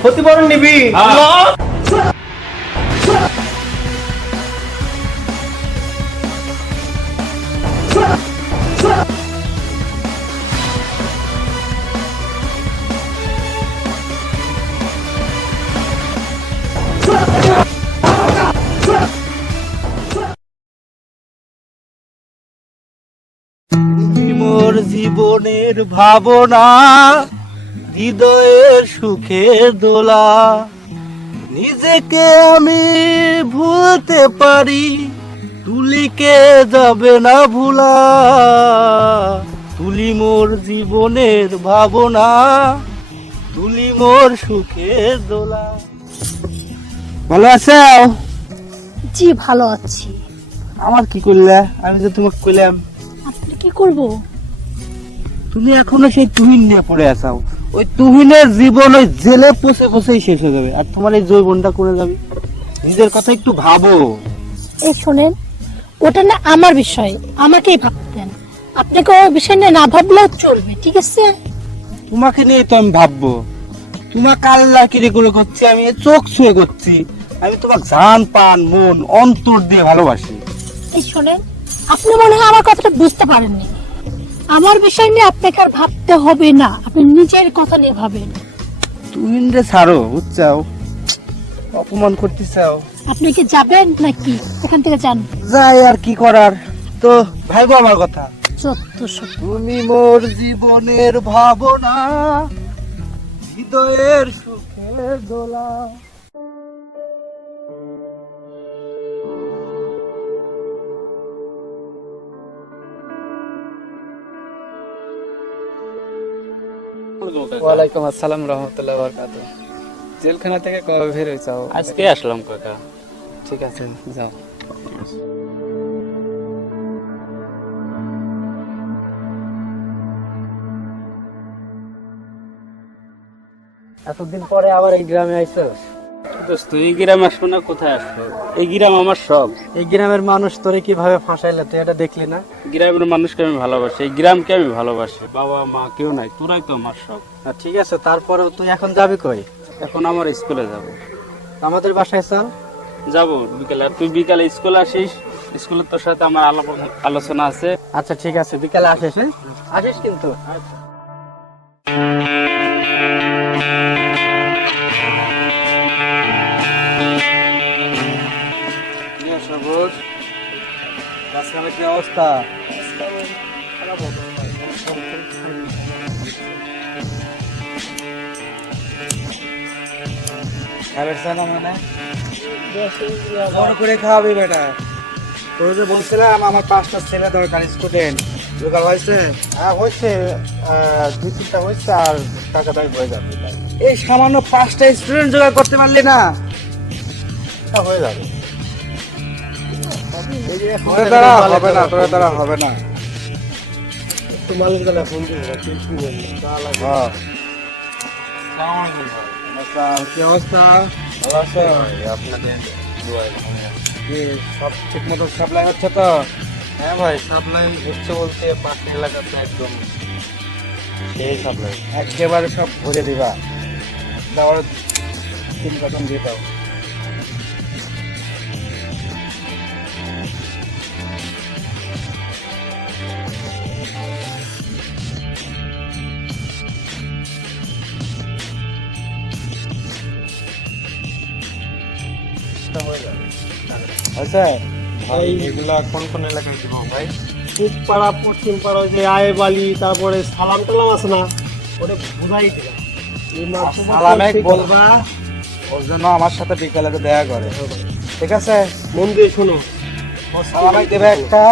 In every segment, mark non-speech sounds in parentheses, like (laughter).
ক্ষতিপূরণ নিবি। মোর জীবনের ভাবনা হৃদয়ের সুখের দোলা। নিজেকে আমি ভুলতে পারি তুলিকে যাবে না ভুলা। তুলি মোর জীবনের ভাবনা তুলি মোর সুখের দোলা। ভালো আছো? জি ভালো আছি। আমার কি করলে? আমি যে তোমাকে কইলাম। আপনি কি করব? তুমি এখনও সেই তুহিন নিয়ে পড়ে আসাও ওই তুহিনের জীবন ওই জেলে পচে পচেই শেষ হয়ে যাবে। আর তোমার এই জৈবনটা করে যাবে? নিজের কথা একটু ভাবো। এই শোনেন ওটা না আমার বিষয় আমাকেই ভাবতেন। আপনাকে ওই বিষয় নিয়ে না ভাবলেও চলবে ঠিক আছে? তোমাকে নিয়ে তো আমি ভাববো। তোমাকে আল্লাহ কিরে করে করছি আমি চোখ ছুঁয়ে করছি। আমি তোমাকে জান পান মন অন্তর দিয়ে ভালোবাসি। এই শোনেন আপনি মনে হয় আমার কথাটা বুঝতে পারেননি। আমার বিষয় নিয়ে আপনাকে আর ভাবতে হবে না। আপনি নিজের কথা নিয়ে ভাবেন। তুমি রে ছাড়ো বুঝছাও? অপমান করতে চাও আপনি কি যাবেন নাকি? এখান থেকে যান। যাই আর কি করার। তো ভাইবো আমার কথা। চোদ্দশো তুমি মোর জীবনের ভাবনা হৃদয়ের সুখের দোলা। ওয়ালাইকুম আসসালাম রহমতুল্লাহ বরকাত জেলখানা থেকে কবে বের হয়েছে? আজকে আসলাম কাকা ঠিক আছে যাও। এতদিন পরে আবার এই গ্রামে দোস্ত এই গ্রাম আসব না কোথায় আসব? এই গ্রাম আমার সব। এই গ্রামের মানুষ তোরে কীভাবে ফাঁসাইলে তুই এটা দেখলি না? গ্রামের মানুষকে আমি ভালোবাসি এই গ্রামকে আমি ভালোবাসি। বাবা মা কেউ নাই তোরাই তো আমার সব। ঠিক আছে তারপরেও তুই এখন যাবি কই? এখন আমার স্কুলে যাব। আমাদের বাসায় চল। যাব বিকেলে। আর তুই বিকালে স্কুলে আসিস? স্কুলে তোর সাথে আমার আলোচনা আছে। আচ্ছা ঠিক আছে বিকালে আসিস হ্যাঁ? আসিস কিন্তু। কি অবস্থা না মানে। বড় করে খাওয়াবি বেটা। তোর যে বলছিলাম আমার পাঁচটা ছেলে দরকার স্টুডেন্ট হয়েছে? হ্যাঁ হয়েছে। দুই তিনটা হয়েছে আর টাকা দাবি হয়ে যাবে। এই সামান্য পাঁচটা স্টুডেন্ট জোগাড় করতে পারলি না। তা হয়ে যাবে। তোর দ্বারা হবে না তোর দ্বারা হবে না। দ্বারা ফোন হ্যাঁ কি অবস্থা ভালো আছো আপনাদের সব ঠিক মতো সাপ্লাই হচ্ছে তো হ্যাঁ ভাই সাপ্লাই হচ্ছে বলতে পাশের এলাকাতে একদম। সেই সাপ্লাই। একেবারে সব ভরে দিবা। দেওয়ার তিন দিয়ে দাও। আচ্ছা। ভাই এগুলা কোন কোন এলাকায় দিব ভাই? পাড়া পশ্চিম পাড়া ওই যে আয়ে বালি তারপরে সালাম টালাম আছে না? ওটা বুঝাই দিলাম সালামে বলবা ওর জন্য আমার সাথে বিকালে দেখা করে। ঠিক আছে? মন দিয়ে শোনো। ও সালামে দেবে একটা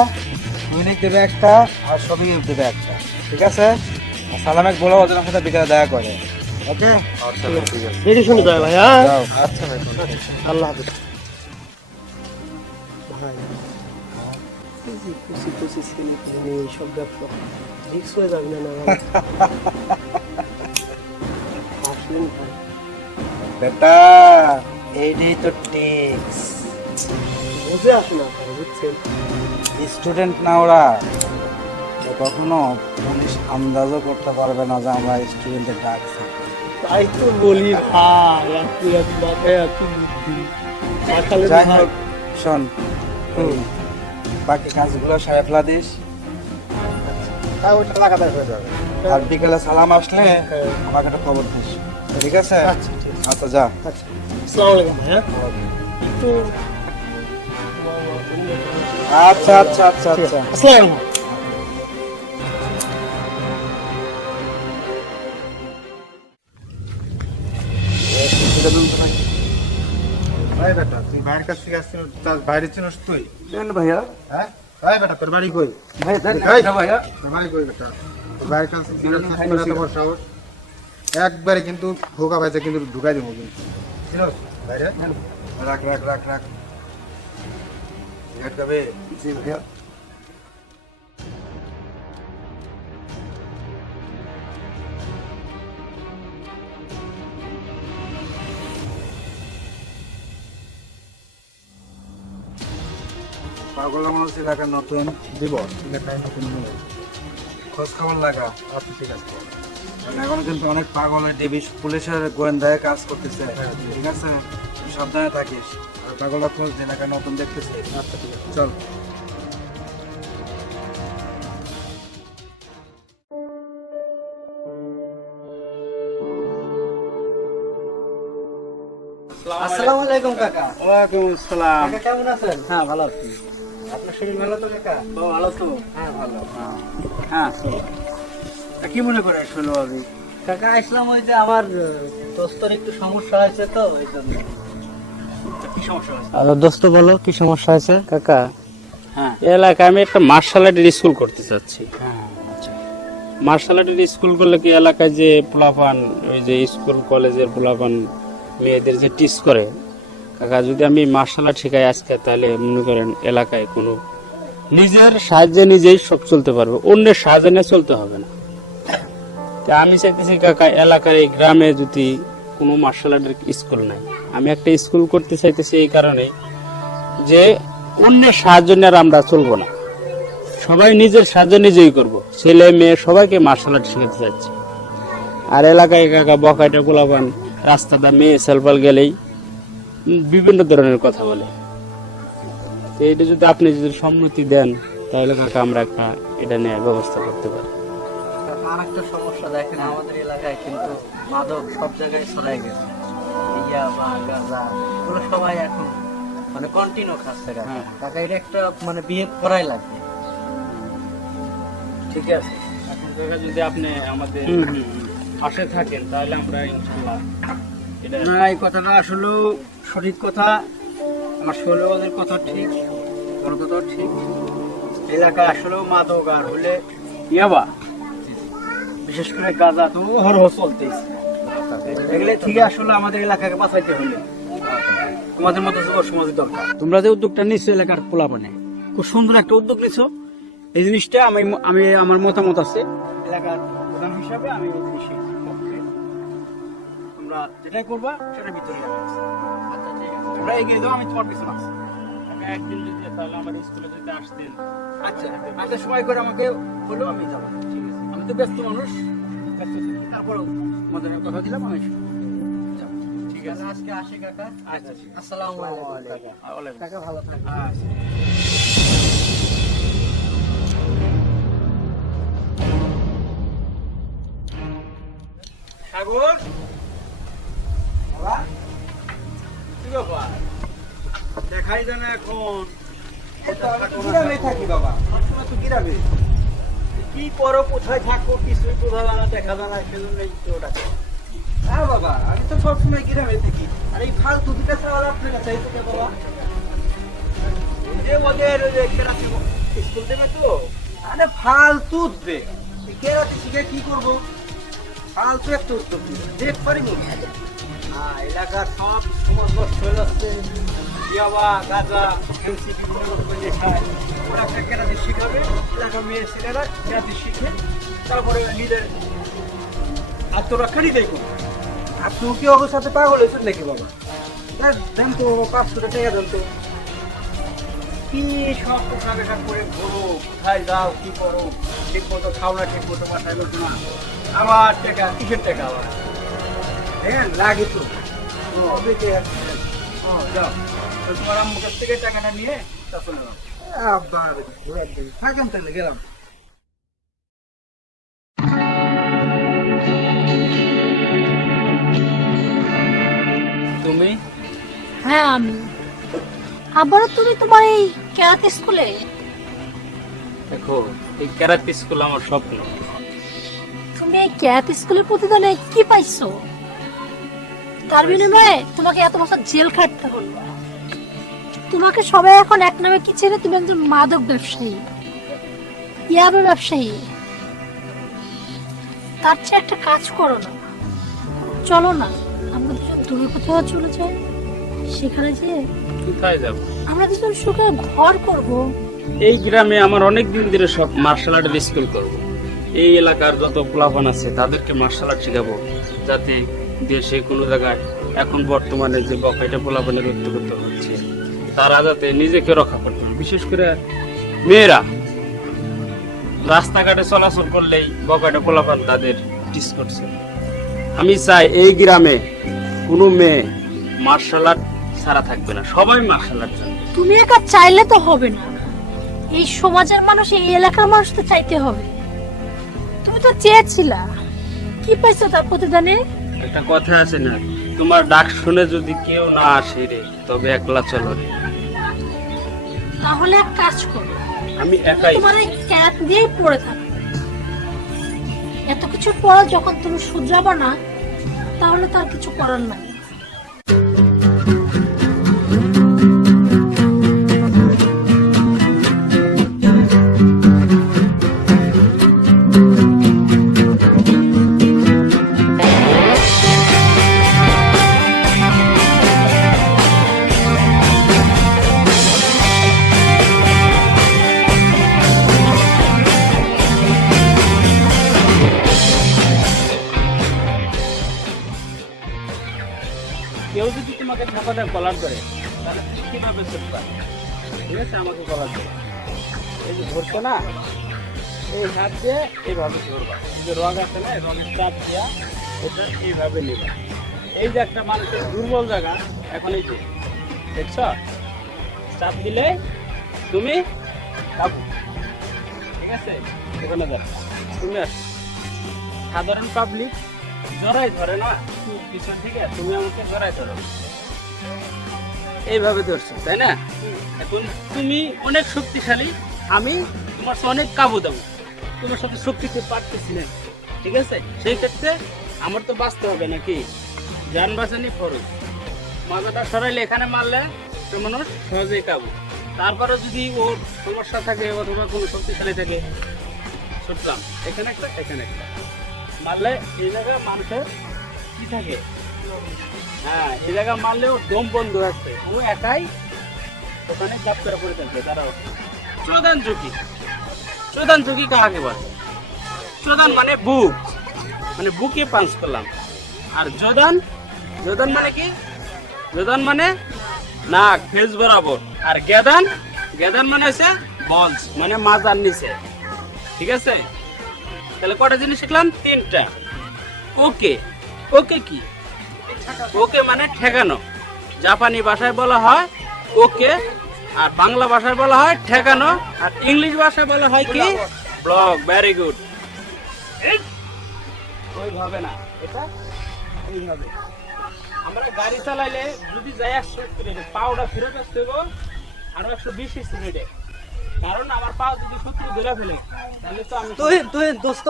দৈনিক দেবে একটা আর সবই দেবে একটা। ঠিক আছে? সালামে বলো ওদের সাথে বিকালে দেখা করে। ওকে? আচ্ছা ঠিক আছে। দেখে শুনে যায় ভাই হ্যাঁ? আচ্ছা ভাই আল্লাহ হাফিজ। ব্যবসা রিক্স হয়ে যাবে না না আসলেন ভাই বেটা এইটাই তো টেক্স বুঝে আসে না ভাই বুঝছেন? স্টুডেন্ট না ওরা কখনো পুলিশ আন্দাজও করতে পারবে না যে আমরা স্টুডেন্টের ডাকছি তাই তো বলি ভাই আপনি মাথায় বুদ্ধি। শোন বাকি কাজগুলো ফেলা দিস ওইটা হয়ে যাবে। আর বিকেলে সালাম আসলে আমাকে একটা খবর দিস। ঠিক আছে? আচ্ছা আচ্ছা যা। আচ্ছা। আসসালামু আলাইকুম ভাইয়া। একটু আচ্ছা আচ্ছা আচ্ছা আচ্ছা। আসসালামু আলাইকুম। কাছ থেকে আসছিস তার বাইরে চিনিস তুই? কেন ভাইয়া। হ্যাঁ? ভাই বেটা তোর বাড়ি কই? ভাই এই, না ভাইয়া। তোর বাড়ি কই বেটা? তোর ভাইয়ের কাছ থেকে করে এত সাহস। একবারে কিন্তু ধোকা পাইছে কিন্তু ঢুকাই দেবো কিন্তু। চিনিস? বাইরে? রাখ রাখ রাখ রাখ। জি ভাইয়া। পাগল মানুষ এলাকা নতুন দিব সিগারেট নতুন খোঁজ খবর লাগা আচ্ছা ঠিক আছে। এখন কিন্তু অনেক পাগলের ডিবি পুলিশের গোয়েন্দায় কাজ করতেছে। ঠিক আছে? সাবধানে থাকিস। আর পাগলা খোঁজ এলাকা নতুন দেখতেছে। আচ্ছা ঠিক আছে। চল। আসসালামু আলাইকুম কাকা। ওয়ালাইকুম আসসালাম। কাকা কেমন আছেন? হ্যাঁ ভালো আছি। আপনার শরীর ভালো তো কাকা? ভালো তো। হ্যাঁ ভালো। হ্যাঁ। কি মনে করে শুনলো আমি কাকা আসলাম ওই যে আমার দোস্তর একটু সমস্যা হয়েছে তো ওই জন্য। দোস্ত বলো কি সমস্যা হয়েছে? কাকা হ্যাঁ। এলাকায় আমি একটা মার্শাল আর্টের স্কুল করতে চাচ্ছি। হ্যাঁ আচ্ছা। মার্শাল আর্টের স্কুল করলে কি এলাকায় যে পোলাপান ওই যে স্কুল কলেজের পোলাপান মেয়েদের যে টিচ করে কাকা, যদি আমি মার্শাল আর্ট শেখাই আজকে, তাহলে মনে করেন এলাকায় কোনো নিজের সাহায্যে নিজেই সব চলতে পারবে, অন্যের সাহায্যে নিয়ে চলতে হবে না। তা আমি চাইতেছি কাকা, এলাকার এই গ্রামে যদি কোনো মার্শাল আর্টের স্কুল নাই, আমি একটা স্কুল করতে চাইতেছি এই কারণে যে অন্যের সাহায্য নিয়ে আর আমরা চলবো না। সবাই নিজের সাহায্য নিজেই করব, ছেলে মেয়ে সবাইকে মার্শাল আর্ট শেখাতে যাচ্ছে আর এলাকায় কাকা, বকাইটা পোলাপান রাস্তাটা মেয়ে সেলপাল গেলেই বিভিন্ন ধরনের কথা বলে। এটা যদি আপনি যদি সম্মতি দেন তাহলে কাকা আমরা একটা এটা নিয়ে ব্যবস্থা করতে পারি। আর একটা সমস্যা দেখেন আমাদের এলাকায় কিন্তু মাদক সব জায়গায় ছড়াই গেছে। ইয়া বা গাঁজা এগুলো সবাই এখন মানে কন্টিনিউ খাচ্ছে কাকা। হ্যাঁ। কাকা এটা একটা মানে বিয়ে করাই লাগবে। ঠিক আছে? এখন যদি আপনি আমাদের পাশে থাকেন তাহলে আমরা ইনশাল্লাহ এটা না এই কথাটা আসলে সঠিক কথা, আমার ষোলোদের কথা ঠিক তোর কথা ঠিক। এলাকায় আসলেও মাদক আর হলে ইয়াবা। বিশেষ করে গাঁজা তো হরহ চলতেছে। এগুলো থেকে আসলে আমাদের এলাকাকে বাঁচাইতে হলে। তোমাদের মতো যুব সমাজের দরকার। তোমরা যে উদ্যোগটা নিচ্ছ এলাকার পোলাপানে, খুব সুন্দর একটা উদ্যোগ নিচ্ছ এই জিনিসটা আমি আমি, আমার মতামত আছে। এলাকার প্রধান হিসাবে আমি তোমরা যেটাই করবা সেটার ভিতরে তোমরা এগিয়ে যাও আমি তোমার পিছনে আছি। একদিন যদি তাহলে আমার স্কুলে যদি আসতেন। আচ্ছা আচ্ছা সময় করে আমাকে বলো আমি যাব। আমি তো ব্যস্ত মানুষ। ব্যস্ত তারপরেও তোমাদের কথা দিলাম আমি ঠিক আছে। আজকে আসি কাকা। আচ্ছা আসসালামু আলাইকুম কাকা, ভালো থাকবেন আচ্ছা। সাগর? ব্যাপার দেখাই যায় না এখন গ্রামে থাকি বাবা। সবসময় তো গ্রামে। কি করো কোথায় থাকো কিছুই বোঝা যায় দেখা যায় না সেজন্যই তো ডাকে। হ্যাঁ বাবা আমি তো সবসময় গ্রামে থাকি। আর এই ফালতু দুটা চাওয়াল আপনার কাছে এই বাবা। যে ওদের ওই স্কুল দেবে তো? আরে ফালতু দে কেরাতে শিখে কি করব? ফালতু একটা দিবে। দেখ পারি এলাকার সব সমাজ নষ্ট হয়ে ইয়াবা গাঁজা এমসি বিভিন্ন রকমের ওরা একটা কেরাতে শিখাবে। এলাকার মেয়ে ছেলেরা কেরাতে শিখে তারপরে নিজের আত্মরক্ষা নিজেই আর তুই কি ওর সাথে পাগল হয়েছিস নাকি বাবা? দেন তো বাবা, পাঁচশো টাকা দেন তো। কি সব আশাক করে ঘোরো কোথায় যাও কি করো ঠিক মতো খাও না ঠিক মতো বাসায় বসো না। আবার টাকা কিসের টাকা আবার? হ্যাঁ লাগে তো। ওদিকে ও যাও। তোমার আম্মুর কাছ থেকে টাকাটা নিয়ে তারপর। আবার ঘোরার দিন থাকেন তাহলে গেলাম। তুমি? হ্যাঁ আমি। আবারও তুমি তোমার এই ক্যারাতে স্কুলে? দেখো এই ক্যারাতে স্কুল আমার স্বপ্ন। তুমি এই ক্যারাতে স্কুলের প্রতিদানে কি পাইছো? তার বিনিময়ে তোমাকে এত বছর জেল খাটতে হলো। তোমাকে সবাই এখন এক নামে কি ছেড়ে তুমি একজন মাদক ব্যবসায়ী। ইয়াবা ব্যবসায়ী। তার চেয়ে একটা কাজ করো না। চলো না আমরা দুজন দূরে কোথাও চলে যাই। সেখানে যেয়ে কোথায় যাব? আমরা দুজন সুখে ঘর করব। এই গ্রামে আমার অনেক দিন ধরে সব মার্শাল আর্টের স্কুল করব। এই এলাকার যত পোলাপান আছে তাদেরকে মার্শাল আর্ট শেখাবো যাতে দেশে কোনো জায়গায় এখন বর্তমানে যে বকাইটা পোলাপানের উত্তগত হচ্ছে তারা যাতে নিজেকে রক্ষা করতে পারে। বিশেষ করে মেয়েরা রাস্তাঘাটে চলাচল করলেই বকাইটা পোলাপান তাদের টিস করছে। আমি চাই এই গ্রামে কোনো মেয়ে মার্শাল আর্ট ছাড়া থাকবে না সবাই আর্ট জানবে তুমি একা চাইলে তো হবে না। এই সমাজের মানুষ এই এলাকার মানুষ তো চাইতে হবে। তুমি তো চেয়েছিলা। কি পাইছো তার প্রতিদানে? একটা কথা আছে না তোমার ডাক শুনে যদি কেউ না আসে রে তবে একলা চলো রে। তাহলে এক কাজ করো। আমি একাই। তোমার এই ক্যাপ দিয়েই পড়ে থাকো। এত কিছু পড়া যখন তুমি শুধরাবা না তাহলে তার কিছু করার নাই। ঠাপাটা কলার করে কীভাবে চলবা ঠিক আছে, আমাকে কলার দেবে এই যে ধরছো না, এই হাত দিয়ে এইভাবে ধরবা। যে রং আছে না, রঙের চাপ দিয়া এটা এইভাবে নেবা। এই যে একটা মানুষের দুর্বল জায়গা, এখন এই যে, দেখছ? চাপ দিলে তুমি কাবু। ঠিক আছে? ওখানে যাও। তুমি আসো। সাধারণ পাবলিক জড়াই ধরে না? পিছন থেকে তুমি আমাকে জড়াই ধরো। এইভাবে ধরছো, তাই না? এখন তুমি অনেক শক্তিশালী, আমি তোমার সাথে অনেক কাবু দেবো। তোমার সাথে শক্তিতে পারতেছি না, ঠিক আছে? সেই ক্ষেত্রে আমার তো বাঁচতে হবে নাকি? যান বাঁচানি খরচ মাজাটা সরাইলে এখানে মারলে তো মানুষ সহজেই কাবু। তারপরে যদি ওর সমস্যা থাকে অথবা কোনো শক্তিশালী থাকে, ছুটলাম। এখানে একটা এখানে একটা। মারলে এই জায়গায় মানুষের কি থাকে? হ্যাঁ এই জায়গায় মারলেও দম বন্ধ আছে। ও একাই ওখানে চাপ করে থাকবে তারাও প্রধান ঝুঁকি। প্রধান ঝুঁকি কাকে বলে? প্রধান মানে বুক। মানে বুকে পাঞ্চ করলাম আর যোদান যোদান মানে কি? যোদান মানে নাক, ফেস বরাবর। আর গেদান গেদান মানে হচ্ছে বলস মানে মাজার নিচে। ঠিক আছে? তাহলে কটা জিনিস শিখলাম? তিনটা। ওকে। ওকে কি? ওকে মানে ঠেকানো। জাপানি ভাষায় বলা হয় ওকে, আর বাংলা ভাষায় বলা হয় ঠেকানো, আর ইংলিশ ভাষায় বলা হয় কি? ব্লক ভেরি গুড ওইভাবে না, এটা আমরা গাড়ি চালাইলে যদি যাই একশো পাওটা ফেরত আসতে হবে আরও একশো বিশ স্পিডে। কারণ আমার পা যদি শত্রু ধরে ফেলে তাহলে তো আমি তুই তুই দোস্ত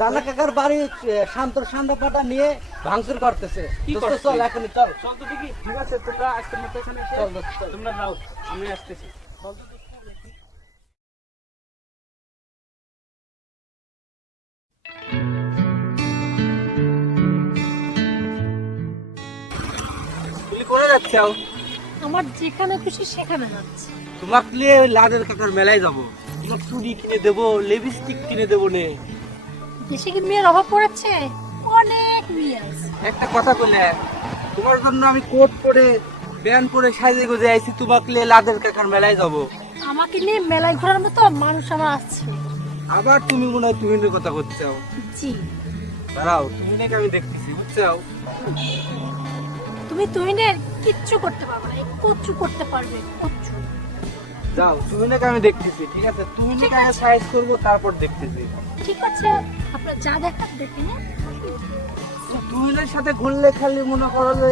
জানা কাকার বাড়ি শান্ত শান্ত পাটা নিয়ে ভাঙচুর করতেছে। দোস্ত চল এখন চল। চল তো দেখি ঠিক আছে তোমরা আজকের মতো এখানে চল, তোমরা যাও আমি আসতেছি। চল। তো। যাচ্ছ? আমার যেখানে খুশি সেখানে যাচ্ছে। তোমাকে নিয়ে লাদের কাকার মেলায় যাব। তোমার চুড়ি কিনে দেবো লিপস্টিক কিনে দেবো নে। দেশে কি মেয়ের অভাব পড়েছে? অনেক মেয়ে একটা কথা বলে তোমার জন্য আমি কোট পরে প্যান্ট পরে সাজে গুজে আইছি তোমাকে নিয়ে লাদের কাকার মেলায় যাব। আমাকে নিয়ে মেলায় ঘোরার মতো মানুষ আমার আছে। আবার তুমি মনে হয় তুমি কথা করছ জি। দাঁড়াও তুমি নাকি আমি দেখতেছি বুঝছ তুমি তুহিনের কিচ্ছু করতে পারবে না কচ্ছু করতে পারবে কচ্ছু যাও তুমি নাকি আমি দেখতেছি ঠিক আছে? তুমি নাকি আমি সাইজ করব তারপর দেখতেছি। ঠিক আছে আপনার যা দেখার দেখে নিন। তুহিনের সাথে ঘুরলে খালি মনে করো যে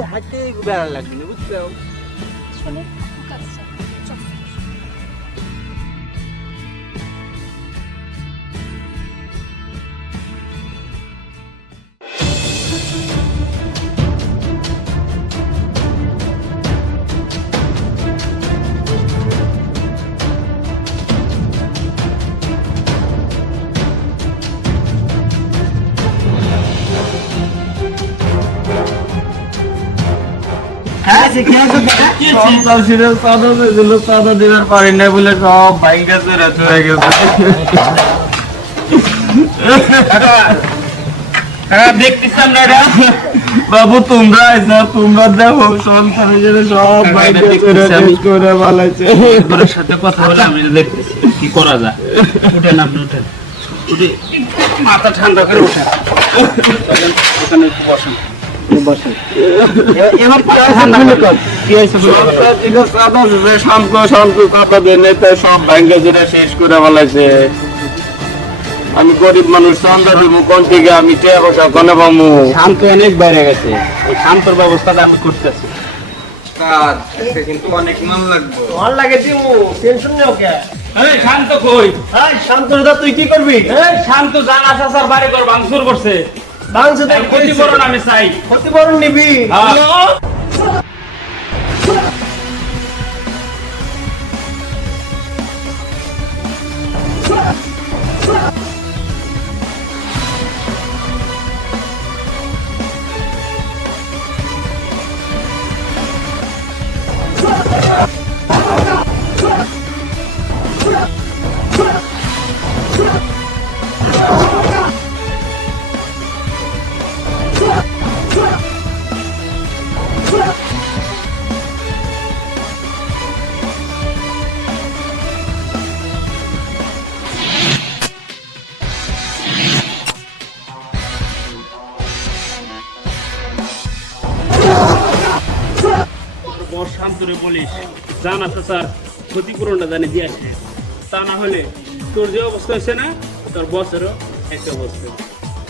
বেড়া লাগবে বুঝছ? শুনে চাঁদা দিবার পারি না বলে সব বাইঙ্গা চড়ে চড়ে গেছে। দেখতেছেন না এটা? বাবু তোমরা তোমরা দেখো যেটা সব শেষ করে বালাইছে সাথে কথা বলে আমি দেখতেছি কি করা যায়। উঠেন আপনি উঠেন। উঠে মাথা ঠান্ডা করে উঠেন। ওখানে একটু বসেন। বসেন এবার ঠান্ডা করে কি হয়েছে শান্ত শান্ত কথা দেন সব ব্যাংকে যেটা শেষ করে বলেছে আমি গরিব মানুষ চান্দা দিব কোন থেকে আমি পয়সা কোনে শান্ত অনেক বাইরে গেছে। শান্তর ব্যবস্থাটা আমি করতেছি। কিন্তু অনেক মান লাগবে। লাগে দিমু টেনশন নেও কে? এই শান্ত কই? এই তুই কি করবি? এই শান্ত জান স্যার বাড়ি ঘর ভাঙচুর করছে। বাংলাদেশে ক্ষতিপূরণ আমি চাই। ক্ষতিপূরণ নিবি। বলিস জান আছে স্যার ক্ষতিপূরণটা জানি দিয়ে আসে তা না হলে তোর যে অবস্থা হয়েছে না তোর বসেরও একটা অবস্থা।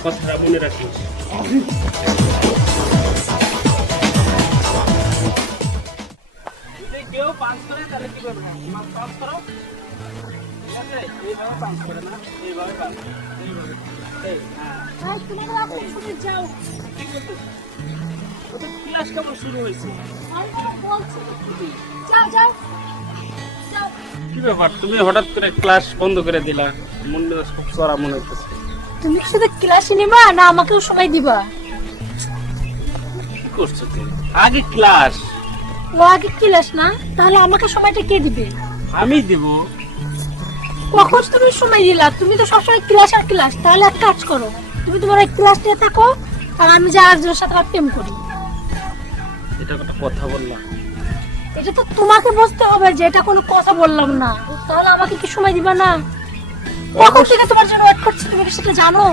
কথাটা মনে রাখিস। কেউ পাস করে তাহলে কি করবে? পাস করো। এইভাবে পাস করে না এইভাবে পাস এইভাবে এই, হ্যাঁ, যাও। ক্লাস কেমন শুরু হয়েছে? কি ব্যাপার? তুমি হঠাৎ করে ক্লাস বন্ধ করে দিলা। মন মনে হচ্ছে তুমি কি শুধু ক্লাসে নিবা না আমাকেও সময় দিবা? কি করছ তুমি? আগে ক্লাস ও আগে ক্লাস না? তাহলে আমাকে সময়টা কে দিবে? আমি দেব। কখন তুমি সময় দিলা? তুমি তো সবসময় ক্লাস আর ক্লাস তাহলে এক কাজ করো তুমি তোমার এই ক্লাস নিয়ে থাকো আর আমি যে আরেকজনের সাথে প্রেম করি। এটা একটা কথা বললাম। এটা তো তোমাকে বুঝতে হবে যে এটা কোনো কথা বললাম না। তাহলে আমাকে কি সময় দিবা না? কখন থেকে তোমার জন্য ওয়েট করছি তুমি কি সেটা জানো?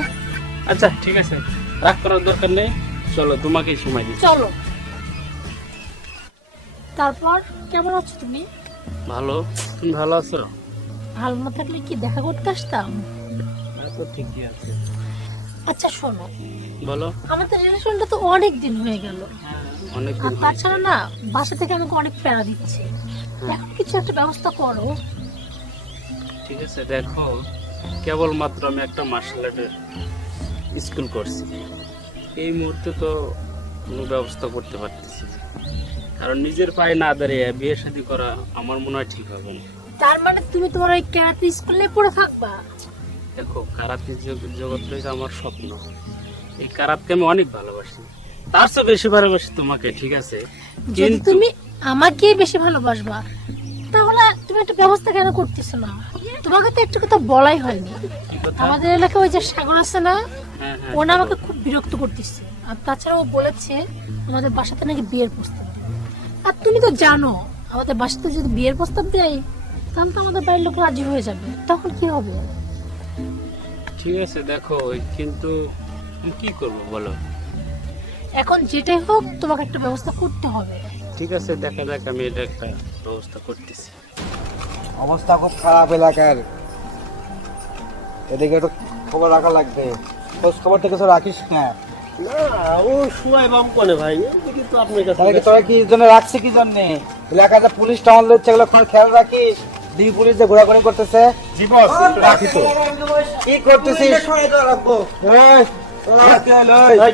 আচ্ছা ঠিক আছে। রাগ করার দরকার নেই। চলো তোমাকেই সময় দিচ্ছি। চলো। তারপর কেমন আছো তুমি? ভালো। তুমি ভালো আছো? ভালো না থাকলে কি দেখা করতে আসতাম? আমি তো ঠিকই আছে। আচ্ছা শোনো। বলো। আমাদের রিলেশনটা তো অনেক দিন হয়ে গেল। অনেক আর তাছাড়া না বাসা থেকে আমাকে অনেক প্যারা দিচ্ছে। এখন কিছু একটা ব্যবস্থা করো। ঠিক আছে দেখো কেবলমাত্র আমি একটা মার্শাল আর্টের স্কুল করছি। এই মুহূর্তে তো কোনো ব্যবস্থা করতে পারতেছি কারণ নিজের পায়ে না দাঁড়িয়ে বিয়ে শাদী করা আমার মনে হয় ঠিক হবে না। তার মানে তুমি তোমার ওই ক্যারাতে স্কুলে পড়ে থাকবা? দেখো কারাতে জগ- জগৎ রয়েছে আমার স্বপ্ন। এই কারাতকে আমি অনেক ভালোবাসি। তার চেয়ে বেশি ভালোবাসি তোমাকে ঠিক আছে? যদি কিন্তু তুমি আমাকে বেশি ভালোবাসবা তাহলে তুমি একটা ব্যবস্থা কেন করতেছো না? তোমাকে তো একটা কথা বলাই হয়নি। আমাদের এলাকায় ওই যে সাগর আছে না হ্যাঁ, হ্যাঁ। ও না আমাকে খুব বিরক্ত করতেছে। আর তাছাড়া ও বলেছে আমাদের বাসাতে নাকি বিয়ের প্রস্তাব আর তুমি তো জানো আমাদের বাসাতে যদি বিয়ের প্রস্তাব দেয় তাহলে তো আমাদের বাড়ির লোক রাজি হয়ে যাবে। তখন কি হবে? ঠিক আছে দেখো কিন্তু কি করব বলো? এখন যেটাই হোক তোমাকে একটা ব্যবস্থা করতে হবে ঠিক আছে দেখা যাক আমি এটা একটা ব্যবস্থা করতেছি অবস্থা খুব খারাপ এলাকার এদিকে একটু খবর রাখা লাগবে খোঁজ খবর থেকে কিছু রাখিস না না ও শুয়াই বাম কোনে ভাই এদিকে তো আপনার কাছে তাহলে কি তোরা কি জন্য রাখছি কি জন্য এলাকাতে পুলিশ টাউন লচ্ছে এগুলো খবর খেয়াল রাখিস দুই পুলিশ যে ঘোরাঘুরি করতেছে রাখি তো কি করতেছিস এই,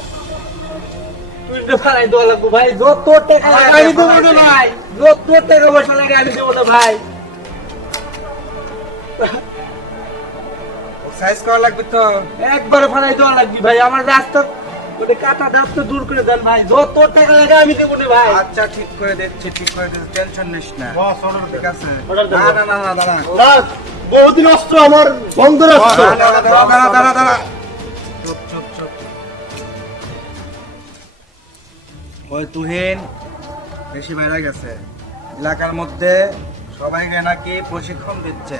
ফালাই দেওয়া ভাই। আমার রাস্তা দূর করে দেন ভাই। যত টাকা লাগে আমি দেবো ভাই। আচ্ছা ঠিক করে ঠিক করে টেনশন নিস না। বহুদিন অস্ত্র আমার বন্ধ রাস্তা দাঁড়া দাঁড়া দাঁড়া। ওই তুহিন বেশি বাইরে গেছে। এলাকার মধ্যে সবাইকে নাকি প্রশিক্ষণ দিচ্ছে।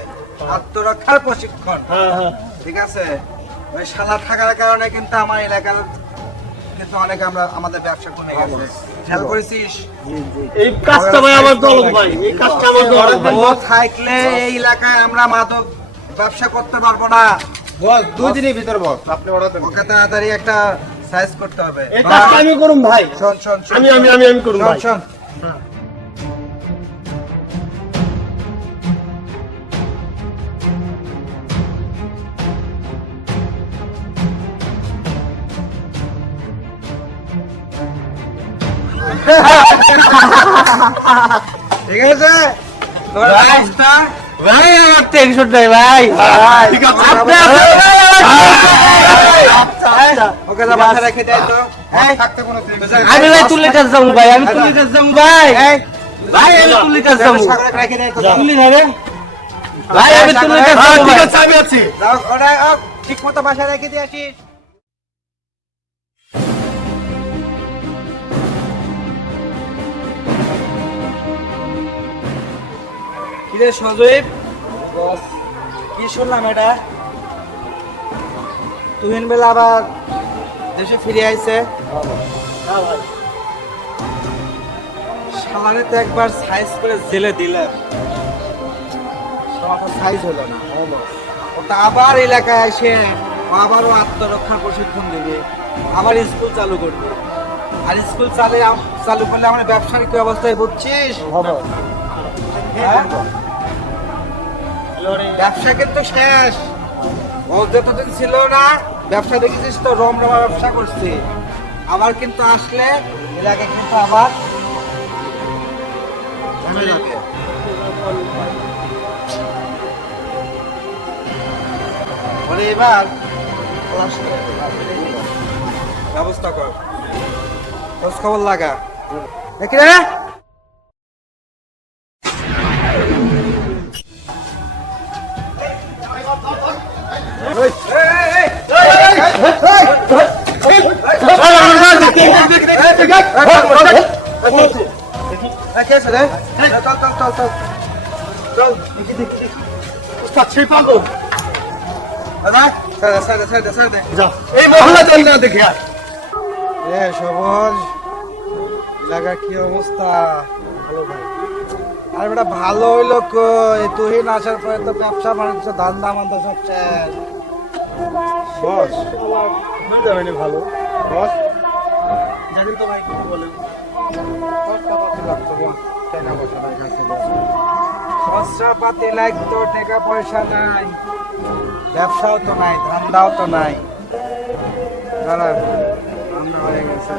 আত্মরক্ষার প্রশিক্ষণ। হ্যাঁ হ্যাঁ। ঠিক আছে? ওই শালা থাকার কারণে কিন্তু আমার এলাকার কিন্তু অনেক আমরা আমাদের ব্যবসা কমে গেছে। খেয়াল করেছিস? এই কাজটা ভাই আমার দল ভাই এই কাজটা আমার দল ও থাকলে এই এলাকায় আমরা মাদক ব্যবসা করতে পারব না। বস দুই দিনের ভিতর বস আপনি অর্ডার ওকে তাড়াতাড়ি একটা সাইজ করতে হবে। এই কাজটা আমি করুম ভাই। শোন শোন আমি আমি আমি আমি করুম ভাই। শোন। (laughs) ঠিক আছে? তোর কাজটা ভাই আমার টেনশন নাই ভাই। ঠিক আছে ওকে যা বাসা রেখে দেয় তো। এই, থাকতে কোনো আমি ভাই তুলে কাজ যাব ভাই আমি তুলে কাজ যাব ভাই। ভাই আমি তুলে কাজ যাব। তুলি ধরে। ভাই আমি তুলে কাজ হ্যাঁ, যাব ঠিক আছে আমি আছি। ঠিক মতো বাসা রেখে দিয়ে আসিস। কিরে সজীব, কি শুনলাম এটা? তুহিন বেলা আবার দেশে ফিরে আইছে। সালারে তো একবার সাইজ করে জেলে দিলে। সাইজ হলো না। ওটা আবার এলাকায় এসে আবারও আত্মরক্ষার প্রশিক্ষণ দেবে। আবার স্কুল চালু করবে। আর স্কুল চালে চালু করলে আমরা ব্যবসার কি অবস্থায় বুঝছিস হ্যাঁ? ব্যবসা কিন্তু শেষ। ও যতদিন ছিল না, ব্যবসা দেখেছিস তো রম রমা ব্যবসা করছে। আবার কিন্তু আসলে এলাকায় কিন্তু আবার এবার ব্যবস্থা কর। খোঁজ খবর লাগা। দেখি রে কেসে রে? চল চল চল চল। চল উস্তাদ সেই পাগল দাদা সাইডে সাইডে সাইডে যা। এই মহল্লা চল না দেখে আর এ সবুজ এলাকার কি অবস্থা? ভালো ভাই। আর বেটা ভালো হইল কই? তুই আসার পরে তো ব্যবসা বাণিজ্য ধান্দা মান্দা সব শেষ। বস। আমার ভালো। বস। জানেন তো ভাই কি বলেন? খরচাপাতি লাগতো টাকা পয়সা নাই, ব্যবসাও তো নাই, ধান্দাও তো নাই। দাঁড়ান ধান্দা হয়ে গেছে।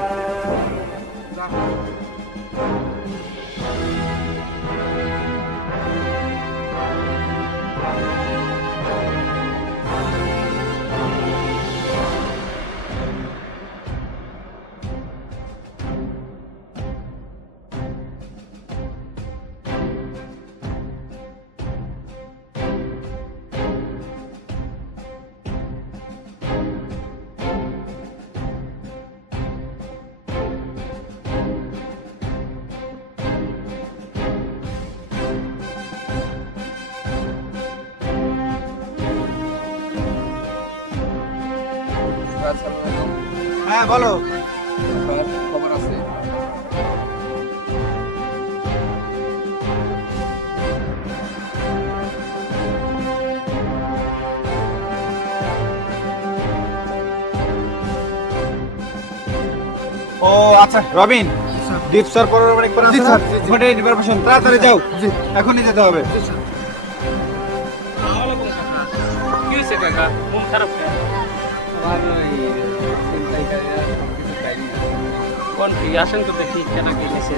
হ্যাঁ বলো। খবর আছে। ও আচ্ছা রবিন। দীপ স্যার পরের বার একবার জি, আসে স্যার, না? জি, জি। তাড়াতাড়ি যাও। এখনই যেতে হবে। কি হয়েছে কাকা? মন খারাপ কেন? কোন আসেন তো দেখি কেনা কি হয়েছে